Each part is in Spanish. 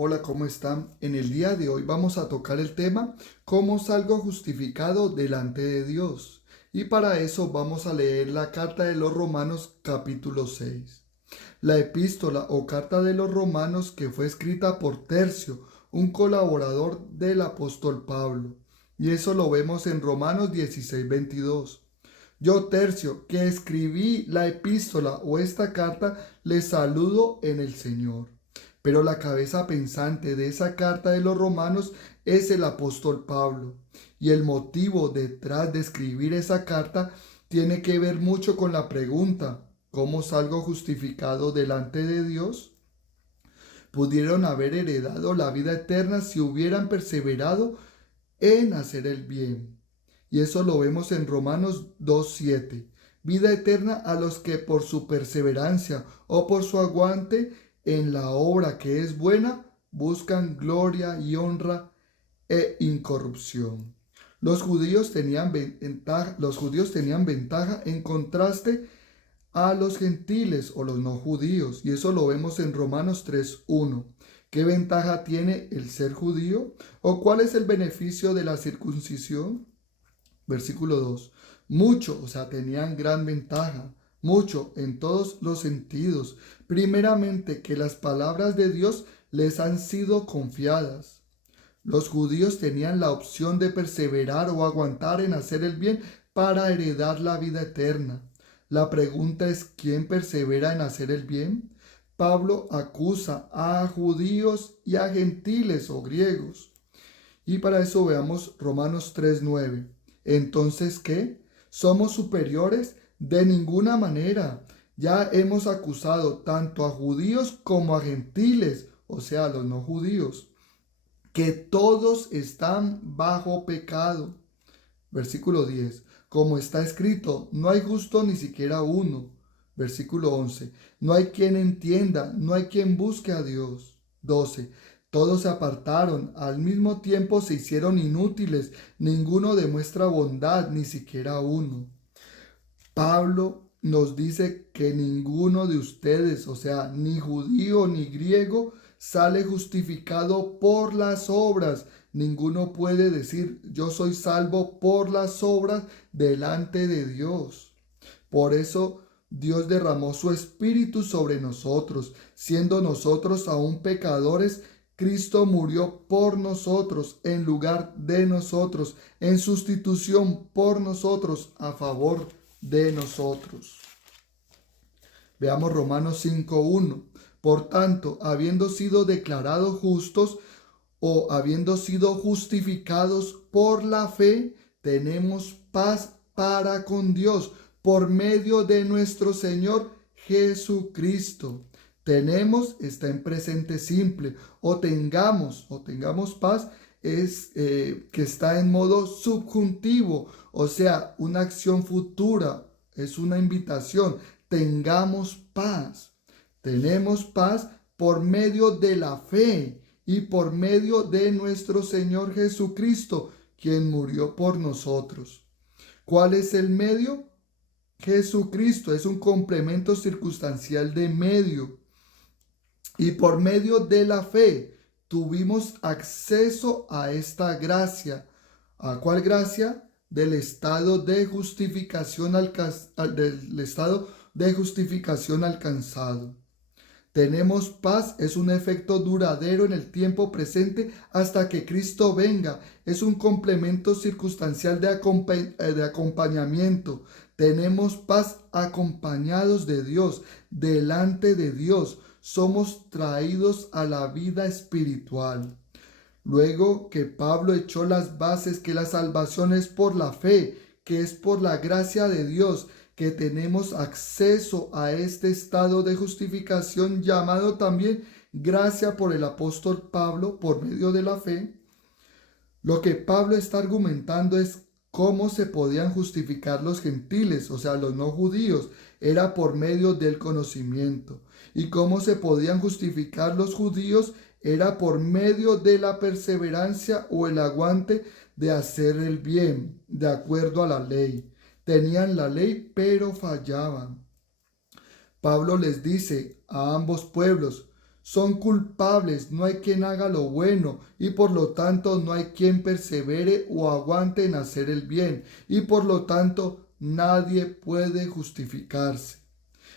Hola, ¿cómo están? En el día de hoy vamos a tocar el tema ¿cómo salgo justificado delante de Dios? Y para eso vamos a leer la carta de los Romanos capítulo 6. La epístola o carta de los Romanos que fue escrita por Tercio, un colaborador del apóstol Pablo. Y eso lo vemos en Romanos 16:22. Yo, Tercio, que escribí la epístola o esta carta, les saludo en el Señor. Pero la cabeza pensante de esa carta de los romanos es el apóstol Pablo. Y el motivo detrás de escribir esa carta tiene que ver mucho con la pregunta, ¿cómo salgo justificado delante de Dios? Pudieron haber heredado la vida eterna si hubieran perseverado en hacer el bien. Y eso lo vemos en Romanos 2:7. Vida eterna a los que por su perseverancia o por su aguante en la obra que es buena buscan gloria y honra e incorrupción. Los judíos tenían ventaja en contraste a los gentiles o los no judíos, y eso lo vemos en Romanos 3:1. ¿Qué ventaja tiene el ser judío? ¿O cuál es el beneficio de la circuncisión? Versículo 2. Mucho, o sea, tenían gran ventaja, mucho en todos los sentidos. Primeramente, que las palabras de Dios les han sido confiadas. Los judíos tenían la opción de perseverar o aguantar en hacer el bien para heredar la vida eterna. La pregunta es, ¿quién persevera en hacer el bien? Pablo acusa a judíos y a gentiles o griegos. Y para eso veamos Romanos 3:9. Entonces, ¿qué? ¿Somos superiores? De ninguna manera. Ya hemos acusado tanto a judíos como a gentiles, o sea, a los no judíos, que todos están bajo pecado. Versículo 10. Como está escrito, no hay justo ni siquiera uno. Versículo 11. No hay quien entienda, no hay quien busque a Dios. 12. Todos se apartaron, al mismo tiempo se hicieron inútiles, ninguno demuestra bondad, ni siquiera uno. Pablo nos dice que ninguno de ustedes, o sea, ni judío ni griego, sale justificado por las obras. Ninguno puede decir, yo soy salvo por las obras delante de Dios. Por eso Dios derramó su espíritu sobre nosotros, siendo nosotros aún pecadores. Cristo murió por nosotros, en lugar de nosotros, en sustitución por nosotros, a favor de nosotros. Veamos Romanos 5:1. Por tanto, habiendo sido declarados justos o habiendo sido justificados por la fe, tenemos paz para con Dios por medio de nuestro Señor Jesucristo. Tenemos está en presente simple, o tengamos paz es que está en modo subjuntivo, o sea, una acción futura, es una invitación. Tengamos paz. Tenemos paz por medio de la fe y por medio de nuestro Señor Jesucristo, quien murió por nosotros. ¿Cuál es el medio? Jesucristo es un complemento circunstancial de medio. Y por medio de la fe tuvimos acceso a esta gracia. ¿A cuál gracia? Del estado de justificación alcanzado. Tenemos paz, es un efecto duradero en el tiempo presente hasta que Cristo venga. Es un complemento circunstancial de acompañamiento. Tenemos paz acompañados de Dios, delante de Dios. Somos traídos a la vida espiritual. Luego que Pablo echó las bases que la salvación es por la fe, que es por la gracia de Dios, que tenemos acceso a este estado de justificación llamado también gracia por el apóstol Pablo por medio de la fe. Lo que Pablo está argumentando es cómo se podían justificar los gentiles, o sea, los no judíos, era por medio del conocimiento. Y cómo se podían justificar los judíos era por medio de la perseverancia o el aguante de hacer el bien, de acuerdo a la ley. Tenían la ley, pero fallaban. Pablo les dice a ambos pueblos, son culpables, no hay quien haga lo bueno, y por lo tanto no hay quien persevere o aguante en hacer el bien, y por lo tanto nadie puede justificarse.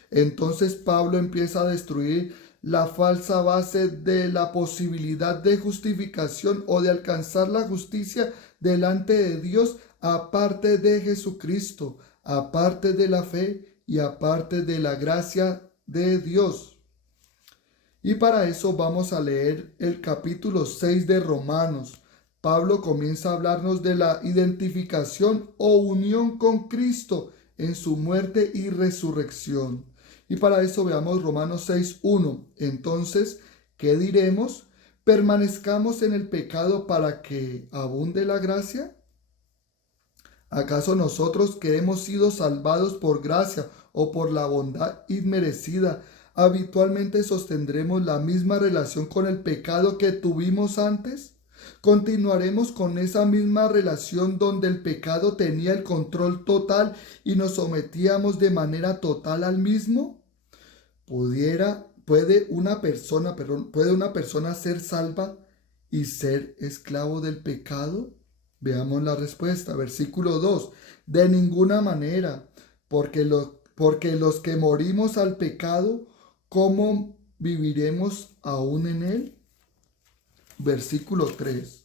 Entonces Pablo empieza a destruir la falsa base de la posibilidad de justificación o de alcanzar la justicia delante de Dios aparte de Jesucristo, aparte de la fe y aparte de la gracia de Dios. Y para eso vamos a leer el capítulo 6 de Romanos. Pablo comienza a hablarnos de la identificación o unión con Cristo en su muerte y resurrección. Y para eso veamos Romanos 6:1. Entonces, ¿qué diremos? ¿Permanezcamos en el pecado para que abunde la gracia? ¿Acaso nosotros que hemos sido salvados por gracia o por la bondad inmerecida, habitualmente sostendremos la misma relación con el pecado que tuvimos antes? ¿Continuaremos con esa misma relación donde el pecado tenía el control total y nos sometíamos de manera total al mismo? ¿Puede una persona ser salva y ser esclavo del pecado? Veamos la respuesta, versículo 2. De ninguna manera, porque los que morimos al pecado, ¿cómo viviremos aún en él? Versículo 3.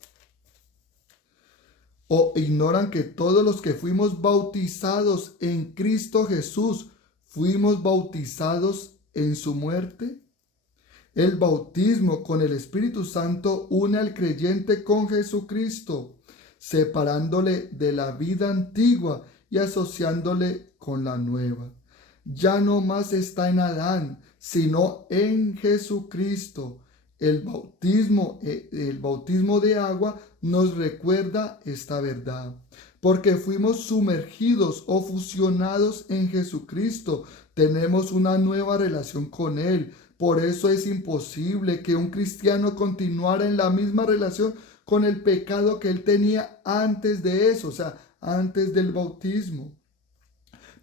¿O ignoran que todos los que fuimos bautizados en Cristo Jesús, fuimos bautizados en su muerte? El bautismo con el Espíritu Santo une al creyente con Jesucristo, separándole de la vida antigua y asociándole con la nueva. Ya no más está en Adán, sino en Jesucristo. El bautismo de agua nos recuerda esta verdad, porque fuimos sumergidos o fusionados en Jesucristo. Tenemos una nueva relación con Él. Por eso es imposible que un cristiano continuara en la misma relación con el pecado que él tenía antes de eso, o sea, antes del bautismo.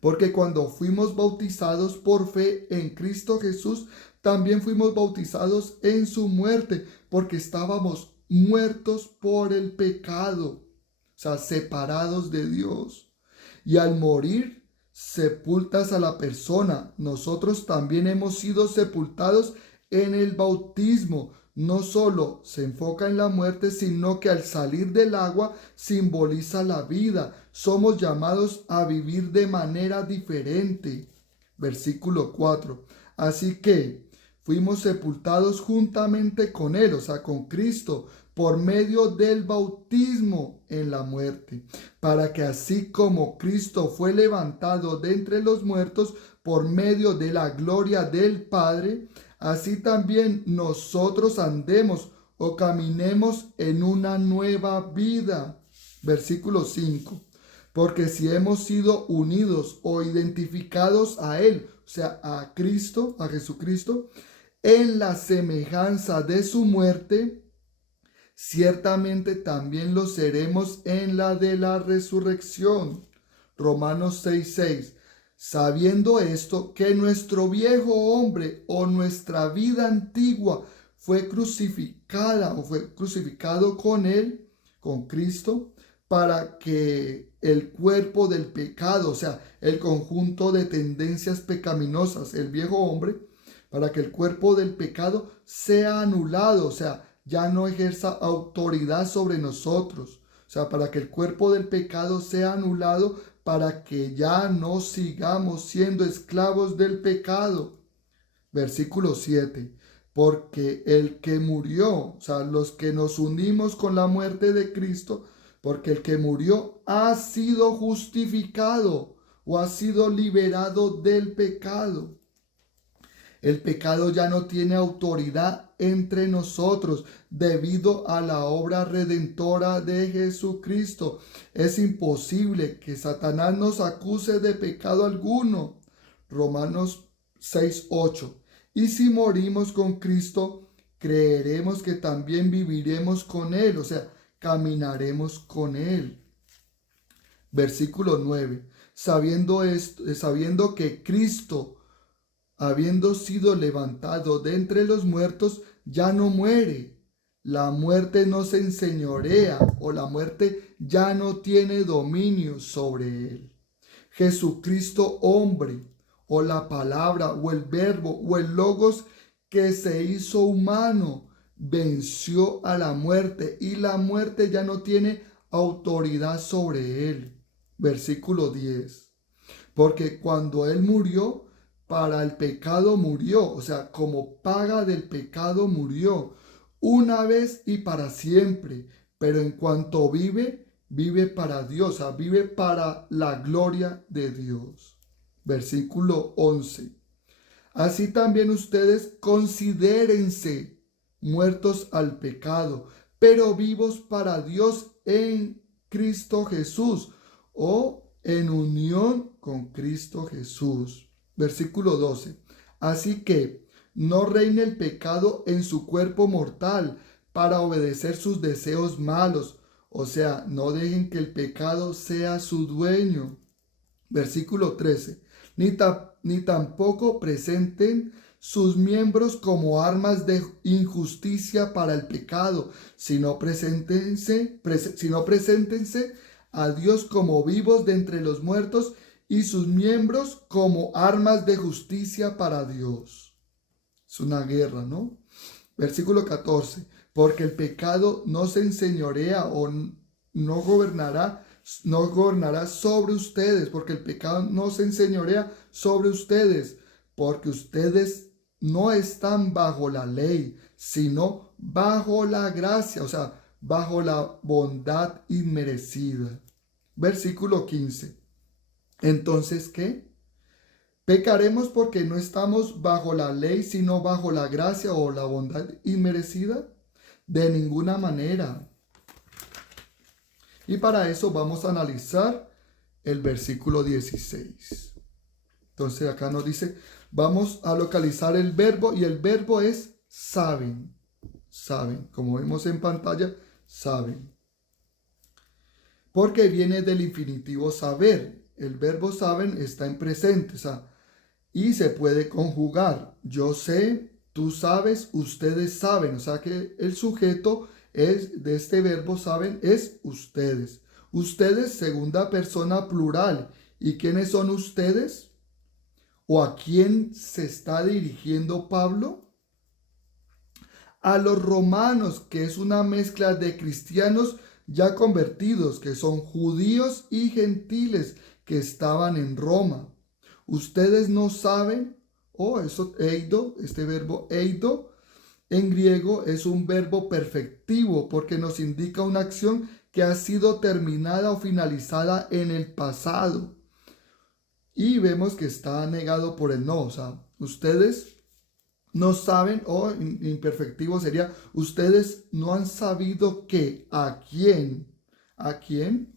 Porque cuando fuimos bautizados por fe en Cristo Jesús, también fuimos bautizados en su muerte, porque estábamos muertos por el pecado, o sea, separados de Dios. Y al morir, sepultas a la persona. Nosotros también hemos sido sepultados en el bautismo. No solo se enfoca en la muerte, sino que al salir del agua simboliza la vida. Somos llamados a vivir de manera diferente. Versículo 4. Así que fuimos sepultados juntamente con Él, o sea, con Cristo, por medio del bautismo en la muerte, para que así como Cristo fue levantado de entre los muertos por medio de la gloria del Padre, así también nosotros andemos o caminemos en una nueva vida. Versículo 5. Porque si hemos sido unidos o identificados a Él, o sea, a Cristo, a Jesucristo, en la semejanza de su muerte, ciertamente también lo seremos en la de la resurrección. Romanos 6:6. Sabiendo esto, que nuestro viejo hombre o nuestra vida antigua fue crucificada o fue crucificado con él, con Cristo, para que el cuerpo del pecado, o sea, el conjunto de tendencias pecaminosas, el viejo hombre, para que el cuerpo del pecado sea anulado, o sea, ya no ejerza autoridad sobre nosotros. O sea, para que el cuerpo del pecado sea anulado, para que ya no sigamos siendo esclavos del pecado. Versículo 7. Porque el que murió, o sea, los que nos unimos con la muerte de Cristo, porque el que murió ha sido justificado o ha sido liberado del pecado. El pecado ya no tiene autoridad entre nosotros debido a la obra redentora de Jesucristo. Es imposible que Satanás nos acuse de pecado alguno. Romanos 6:8. Y si morimos con Cristo, creeremos que también viviremos con Él, o sea, caminaremos con Él. Versículo 9. Sabiendo que Cristo habiendo sido levantado de entre los muertos, ya no muere. La muerte no se enseñorea, o la muerte ya no tiene dominio sobre él. Jesucristo hombre, o la palabra, o el verbo, o el logos que se hizo humano, venció a la muerte, y la muerte ya no tiene autoridad sobre él. Versículo 10. Porque cuando él murió, para el pecado murió, o sea, como paga del pecado murió, una vez y para siempre, pero en cuanto vive, vive para Dios, o sea, vive para la gloria de Dios. Versículo 11. Así también ustedes considérense muertos al pecado, pero vivos para Dios en Cristo Jesús, o en unión con Cristo Jesús. Versículo 12. Así que no reine el pecado en su cuerpo mortal para obedecer sus deseos malos. O sea, no dejen que el pecado sea su dueño. Versículo 13. Ni tampoco presenten sus miembros como armas de injusticia para el pecado, sino preséntense a Dios como vivos de entre los muertos y sus miembros como armas de justicia para Dios. Es una guerra, ¿no? Versículo 14. Porque el pecado no se enseñorea o no gobernará sobre ustedes, porque el pecado no se enseñorea sobre ustedes, porque ustedes no están bajo la ley, sino bajo la gracia, o sea, bajo la bondad inmerecida. Versículo 15. Entonces, ¿qué? ¿Pecaremos porque no estamos bajo la ley, sino bajo la gracia o la bondad inmerecida? De ninguna manera. Y para eso vamos a analizar el versículo 16. Entonces acá nos dice, vamos a localizar el verbo, y el verbo es saben. Saben, como vemos en pantalla, saben. Porque viene del infinitivo saber. El verbo saben está en presente, o sea, y se puede conjugar. Yo sé, tú sabes, ustedes saben. O sea que el sujeto de este verbo saben es ustedes. Ustedes, segunda persona plural. ¿Y quiénes son ustedes? ¿O a quién se está dirigiendo Pablo? A los romanos, que es una mezcla de cristianos ya convertidos, que son judíos y gentiles que estaban en Roma. Ustedes no saben, eso eido, este verbo eido, en griego es un verbo perfectivo porque nos indica una acción que ha sido terminada o finalizada en el pasado. Y vemos que está negado por el no, o sea, ustedes no saben, o imperfectivo sería, ustedes no han sabido que, a quién,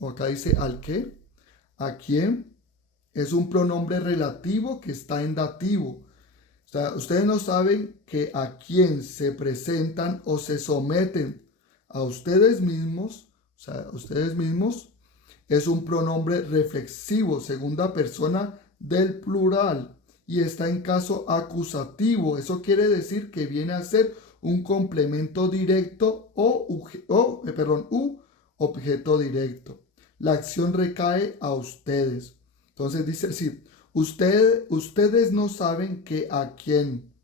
o acá dice al qué, a quién, es un pronombre relativo que está en dativo. O sea, ustedes no saben que a quién se presentan o se someten a ustedes mismos, o sea, ustedes mismos, es un pronombre reflexivo, segunda persona del plural, y está en caso acusativo. Eso quiere decir que viene a ser un complemento directo u objeto directo. La acción recae a ustedes. Entonces dice así, ustedes no saben que a quien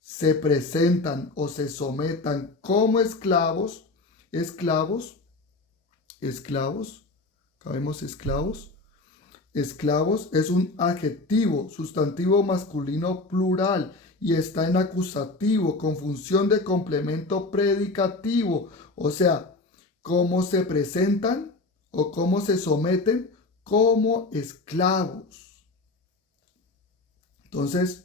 se presentan o se sometan como esclavos, ¿cabemos esclavos? Esclavos es un adjetivo, sustantivo masculino plural, y está en acusativo con función de complemento predicativo. O sea, cómo se presentan o cómo se someten como esclavos. Entonces,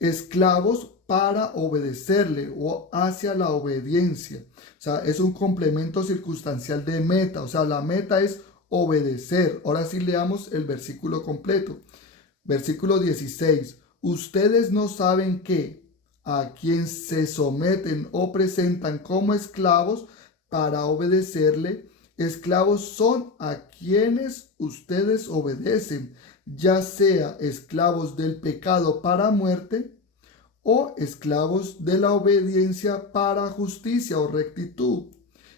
esclavos para obedecerle o hacia la obediencia. O sea, es un complemento circunstancial de meta. O sea, la meta es obedecer. Ahora sí leamos el versículo completo. Versículo 16. Ustedes no saben que a quien se someten o presentan como esclavos para obedecerle, esclavos son a quienes ustedes obedecen, ya sea esclavos del pecado para muerte o esclavos de la obediencia para justicia o rectitud.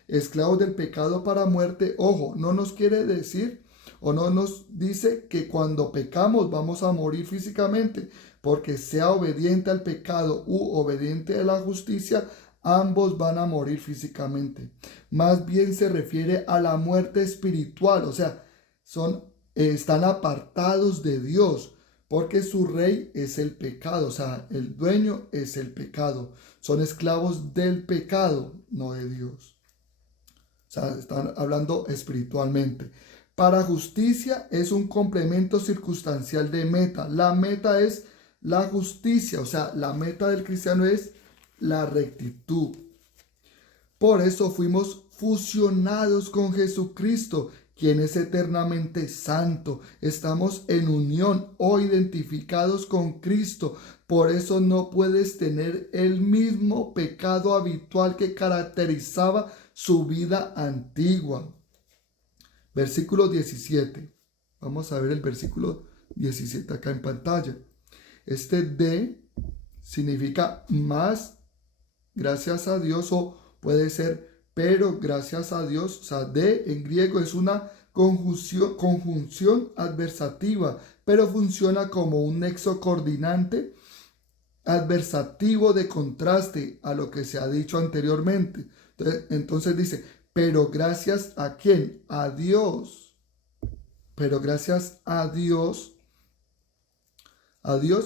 Esclavos del pecado para muerte, ojo, no nos quiere decir o no nos dice que cuando pecamos vamos a morir físicamente, porque sea obediente al pecado u obediente a la justicia, ambos van a morir físicamente. Más bien se refiere a la muerte espiritual, o sea, están apartados de Dios, porque su rey es el pecado, o sea, el dueño es el pecado. Son esclavos del pecado, no de Dios. O sea, están hablando espiritualmente. Para justicia es un complemento circunstancial de meta. La meta es la justicia, o sea, la meta del cristiano es la rectitud. Por eso fuimos fusionados con Jesucristo, quien es eternamente santo. Estamos en unión o identificados con Cristo. Por eso no puedes tener el mismo pecado habitual que caracterizaba su vida antigua. Versículo 17. Vamos a ver el versículo 17 acá en pantalla. Este de significa más, gracias a Dios, o puede ser pero gracias a Dios. O sea, de en griego es una conjunción adversativa, pero funciona como un nexo coordinante adversativo de contraste a lo que se ha dicho anteriormente. Entonces dice, pero gracias a quién, a Dios, pero gracias a Dios,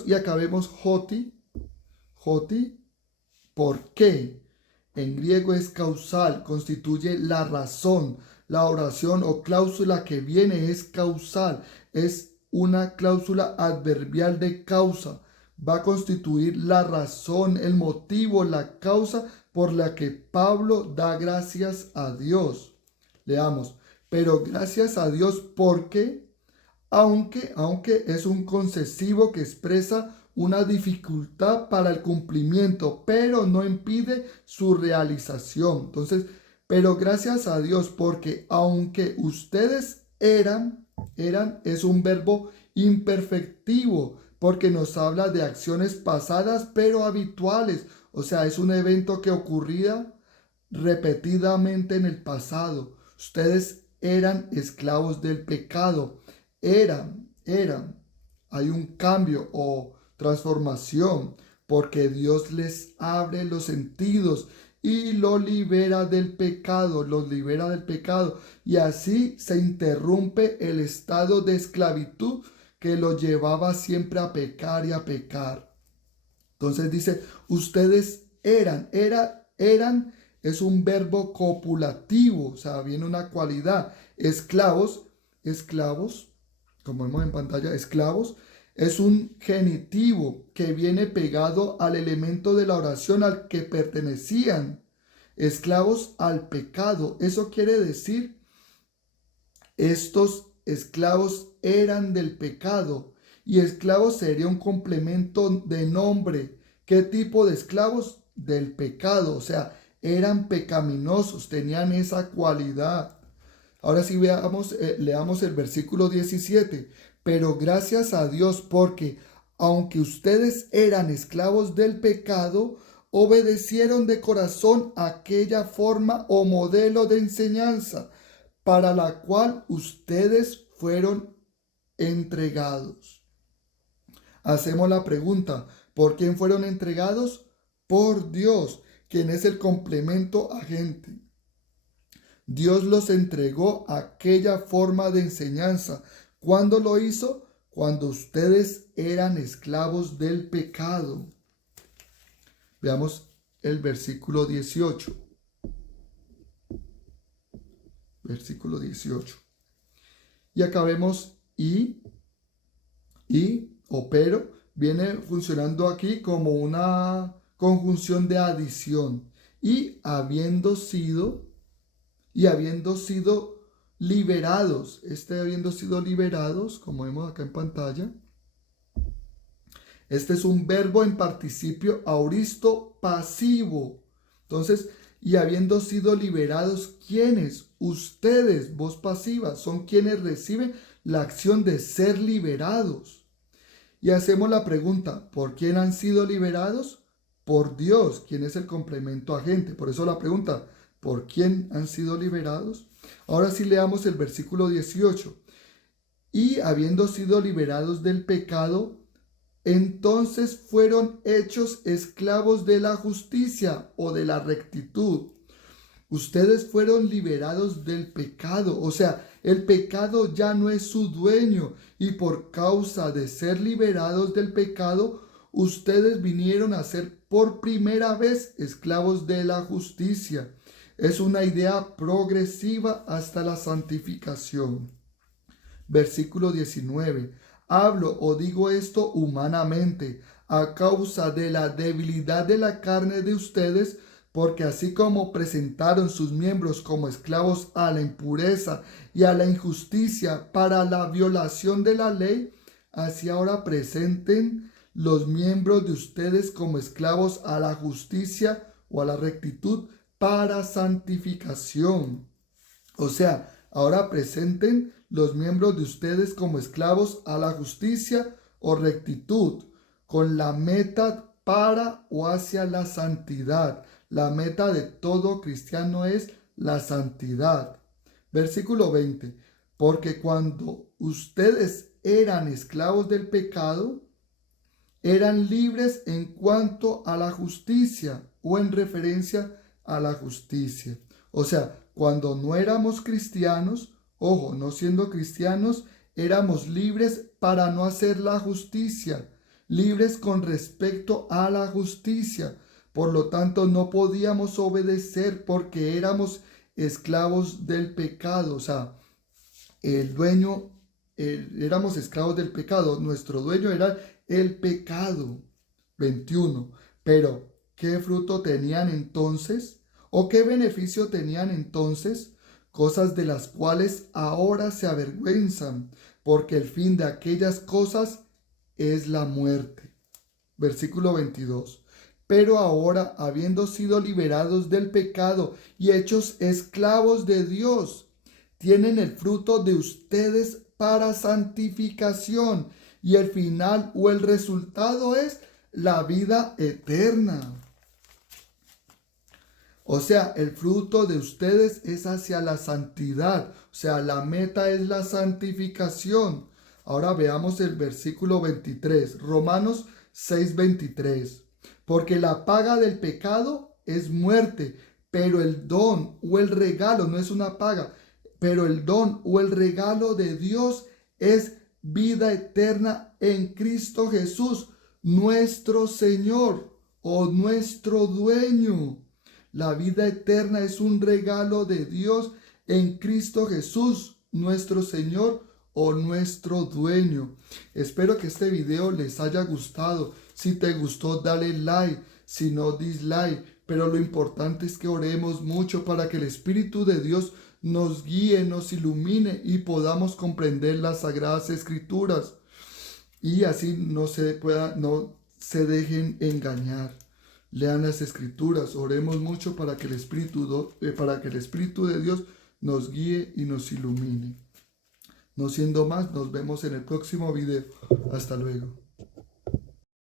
y acá vemos joti, ¿por qué? En griego es causal, constituye la razón. La oración o cláusula que viene es causal, es una cláusula adverbial de causa. Va a constituir la razón, el motivo, la causa por la que Pablo da gracias a Dios. Leamos, pero gracias a Dios porque, aunque es un concesivo que expresa una dificultad para el cumplimiento, pero no impide su realización. Entonces, pero gracias a Dios, porque aunque ustedes eran, es un verbo imperfectivo, porque nos habla de acciones pasadas, pero habituales. O sea, es un evento que ocurría repetidamente en el pasado. Ustedes eran esclavos del pecado. Eran. Hay un cambio o transformación, porque Dios les abre los sentidos y los libera del pecado, y así se interrumpe el estado de esclavitud que los llevaba siempre a pecar y a pecar. Entonces dice, ustedes eran es un verbo copulativo, o sea, viene una cualidad. Esclavos, como vemos en pantalla, esclavos, es un genitivo que viene pegado al elemento de la oración al que pertenecían. Esclavos al pecado. Eso quiere decir, estos esclavos eran del pecado. Y esclavos sería un complemento de nombre. ¿Qué tipo de esclavos? Del pecado. O sea, eran pecaminosos, tenían esa cualidad. Ahora sí leamos el versículo 17. Pero gracias a Dios porque aunque ustedes eran esclavos del pecado, obedecieron de corazón aquella forma o modelo de enseñanza para la cual ustedes fueron entregados. Hacemos la pregunta, ¿por quién fueron entregados? Por Dios, quien es el complemento agente. Dios los entregó a aquella forma de enseñanza. ¿Cuándo lo hizo? Cuando ustedes eran esclavos del pecado. Veamos el versículo 18. Versículo 18. Y acá vemos o pero, viene funcionando aquí como una conjunción de adición. Y habiendo sido liberados, habiendo sido liberados, como vemos acá en pantalla, este es un verbo en participio auristo pasivo. Entonces, y habiendo sido liberados, ¿quiénes? Ustedes, voz pasiva, son quienes reciben la acción de ser liberados. Y hacemos la pregunta, ¿por quién han sido liberados? Por Dios, quien es el complemento agente. Por eso la pregunta, ¿por quién han sido liberados? Ahora sí leamos el versículo 18. Y habiendo sido liberados del pecado, entonces fueron hechos esclavos de la justicia o de la rectitud. Ustedes fueron liberados del pecado, o sea, el pecado ya no es su dueño y por causa de ser liberados del pecado, ustedes vinieron a ser por primera vez esclavos de la justicia. Es una idea progresiva hasta la santificación. Versículo 19. Hablo o digo esto humanamente, a causa de la debilidad de la carne de ustedes, porque así como presentaron sus miembros como esclavos a la impureza y a la injusticia para la violación de la ley, así ahora presenten los miembros de ustedes como esclavos a la justicia o a la rectitud para santificación. O sea, ahora presenten los miembros de ustedes como esclavos a la justicia o rectitud, con la meta para o hacia la santidad. La meta de todo cristiano es la santidad. Versículo 20. Porque cuando ustedes eran esclavos del pecado, eran libres en cuanto a la justicia o en referencia a la justicia. O sea, cuando no éramos cristianos, ojo, no siendo cristianos, éramos libres para no hacer la justicia, libres con respecto a la justicia. Por lo tanto, no podíamos obedecer porque éramos esclavos del pecado. O sea, éramos esclavos del pecado. Nuestro dueño era el pecado. 21. Pero, ¿qué fruto tenían entonces? ¿O qué beneficio tenían entonces? Cosas de las cuales ahora se avergüenzan, porque el fin de aquellas cosas es la muerte. Versículo 22. Pero ahora, habiendo sido liberados del pecado y hechos esclavos de Dios, tienen el fruto de ustedes para santificación, y el final o el resultado es la vida eterna. O sea, el fruto de ustedes es hacia la santidad. O sea, la meta es la santificación. Ahora veamos el versículo 23. Romanos 6:23. Porque la paga del pecado es muerte, pero el don o el regalo, no es una paga, pero el don o el regalo de Dios es vida eterna en Cristo Jesús, nuestro Señor o nuestro dueño. La vida eterna es un regalo de Dios en Cristo Jesús, nuestro Señor o nuestro dueño. Espero que este video les haya gustado. Si te gustó, dale like, si no, dislike. Pero lo importante es que oremos mucho para que el Espíritu de Dios nos guíe, nos ilumine y podamos comprender las Sagradas Escrituras. Y así no se dejen engañar. Lean las Escrituras, oremos mucho para que el Espíritu de Dios nos guíe y nos ilumine. No siendo más, nos vemos en el próximo video. Hasta luego.